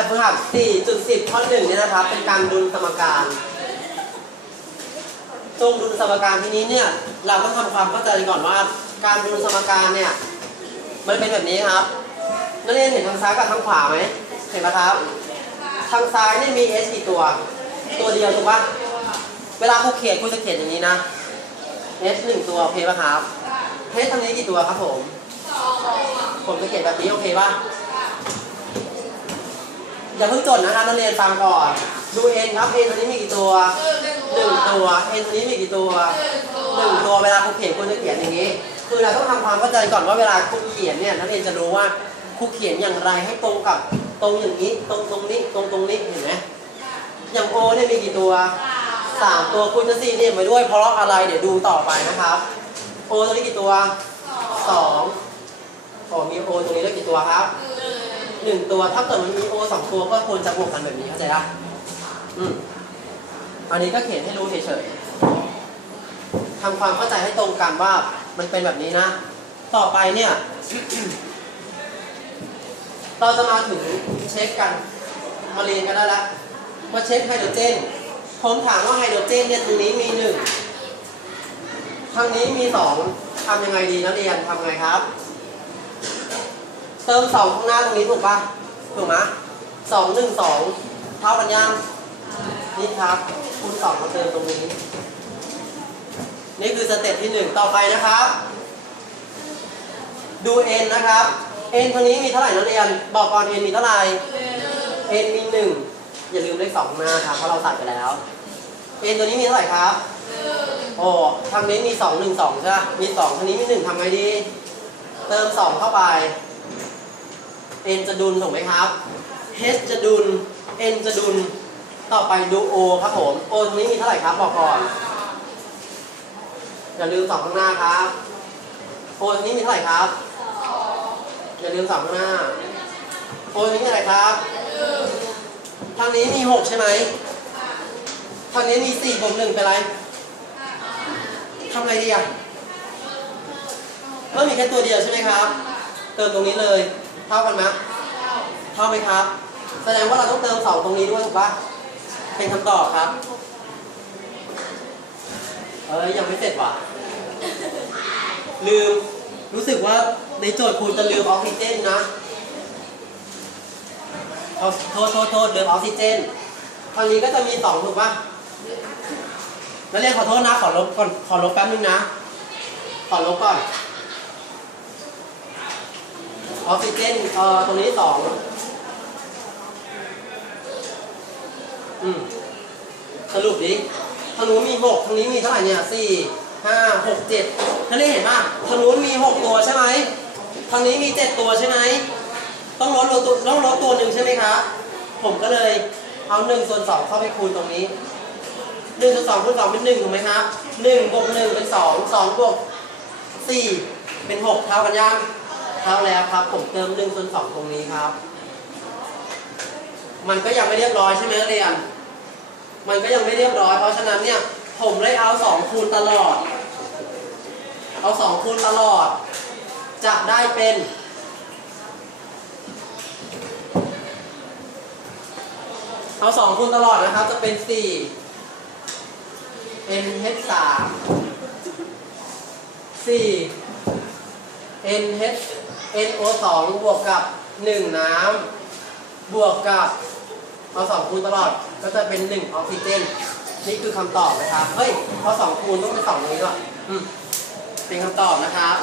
แบบฝึกหัด 4.10 ข้อหนึ่งเนี่ยนะครับ เป็นการดุลสมการตรงดุลสมการทีนี้เนี่ย เราต้องทำความเข้าใจก่อนว่า การดุลสมการเนี่ย มันเป็นแบบนี้ครับ นักเรียนเห็นทางซ้ายกับทางขวาไหม เห็นไหมครับ ทางซ้ายนี่มี s กี่ตัว ตัวเดียวถูกปะเวลาครูเขียนครูจะเขียนอย่างนี้นะ s หนึ่งตัวโอเคปะครับ s ทางนี้กี่ตัวครับผม ผมจะเขียนแบบนี้โอเคปะ อย่าเพิ่งจดนะครับนักเรียนฟังก่อน ดู n ครับ n ตัวนี้มีกี่ตัวหนึ่งตัว n ตัวนี้มีกี่ตัวหนึ่งตัวเวลาครูเขียนครูจะเขียนอย่างนี้ คือเราต้องทำความเข้าใจก่อนว่าเวลาครูเขียนเนี่ยนักเรียนจะรู้ว่าครูเขียนอย่างไรให้ตรงกับตรงอย่างนี้ ตรงตรงนี้ตรงตรงนี้เห็นไหมอย่าง o เนี่ยมีกี่ตัวสามตัวคุณจะสี่เนี่ยไปด้วย เพราะอะไรเดี๋ยวดูต่อไปนะครับ o ตัวนี้กี่ตัวสองโอมี o ตัวนี้ได้วกี่ตัวครับ หนึ่งตัว ถ้าเกิดมันมีโอสองตัวก็ควรจะบวกกันแบบนี้เข้าใจปะอืมอันนี้ก็เขียนให้รู้เฉยๆทำความเข้าใจให้ตรงกันว่ามันเป็นแบบนี้นะ ต่อไปเนี่ย เราจะมาถึงเช็คกัน มาเรียนกันได้แล้วมาเช็คไฮโดรเจน ผมถามว่าไฮโดรเจนเนี่ยตรงนี้มีหนึ่งทางนี้มีสองทำยังไงดีนักเรียนทำไงครับ ติมสองข้างหน้าตรงนี้ถูกปะถูกไหมสองหนึ่งสองเท่ากันยังนี่ครับคูณสองมาเติมตรงนี้ นี่คือสเต็ปที่หนึ่งต่อไปนะครับ ดู n นะครับ n ทางนี้มีเท่าไหร่นักเรียน บอกก่อน n มีเท่าไหร่ n มีหนึ่งอย่าลืมเลขสองข้างหน้าครับเพราะเราตัดไปแล้ว n ตัวนี้มีเท่าไหร่ครับโอ้ทางนี้มีสองหนึ่งสองใช่ไหมมีสองทางนี้มีหนึ่งทำไงดี เติมสองเข้าไป n จะดุลถูกไหมครับ h จะดุล n จะดุล ต่อไปดู o ครับผม o ตรงนี้มีเท่าไหร่ครับบอกก่อน อย่าลืมสองข้างหน้าครับ o ตรงนี้มีเท่าไหร่ครับ อย่าลืมสองข้างหน้า o ตรงนี้มีเท่าไหร่ครับ ทางนี้มีหกใช่ไหมทางนี้มีสี่บวกหนึ่งเป็นไรทำอะไรดีอะก็มีแค่ตัวเดียวใช่ไหมครับ เติมตรงนี้เลย เท่ากันไหมเท่าไหมครับ แสดงว่าเราต้องเติมสองตรงนี้ด้วยถูกปะเป็นคำตอบครับ เอ้ยยังไม่เสร็จว่ะ ลืมรู้สึกว่าในโจทย์คุณจะลืมออกซิเจนนะเอาโทษโทษโทษลืมออกซิเจนคราวนี้ก็จะมีสองถูกปะแล้วเรียนขอโทษนะ ขอลบก่อนขอลบแป๊บนึงนะ ขอลบก่อน ออกซิเจนเอ่อตรงนี้สองอืมสรุปดิทางนู้นมีหกทางนี้มีเท่าไหร่เนี่ยสี่ห้าหกเจ็ดท่านได้เห็นป่ะทางนู้นมีหกตัวใช่ไหมทางนี้มีเจ็ดตัวใช่ไหมต้องลดตัวต้องลดตัวหนึ่งใช่ไหมครับผมก็เลยเอาหนึ่งส่วนสองเข้าไปคูณตรงนี้หนึ่งส่วนสองคูณสองเป็นหนึ่งถูกไหมครับหนึ่งบวกหนึ่งเป็นสองสองบวกสี่เป็นหกเท่ากันยัง เท่าแล้วครับ ผมเติมหนึ่งส่วนสองตรงนี้ครับ มันก็ยังไม่เรียบร้อยใช่ไหมเรียน มันก็ยังไม่เรียบร้อย เพราะฉะนั้นเนี่ย ผมเลยเอาสองคูณตลอด เอาสองคูณตลอด จะได้เป็นเอา 2คูณตลอดนะครับ จะเป็น 4 n h 3 4 NH NO2 บวกกับ 1 น้ำบวกกับเอาสองคูณตลอดก็จะเป็น 1 ออกซิเจน นี่คือคำตอบนะครับ เฮ้ยเอาสองคูณต้องเป็นสองนี้ด้วยเป็นคำตอบนะครับ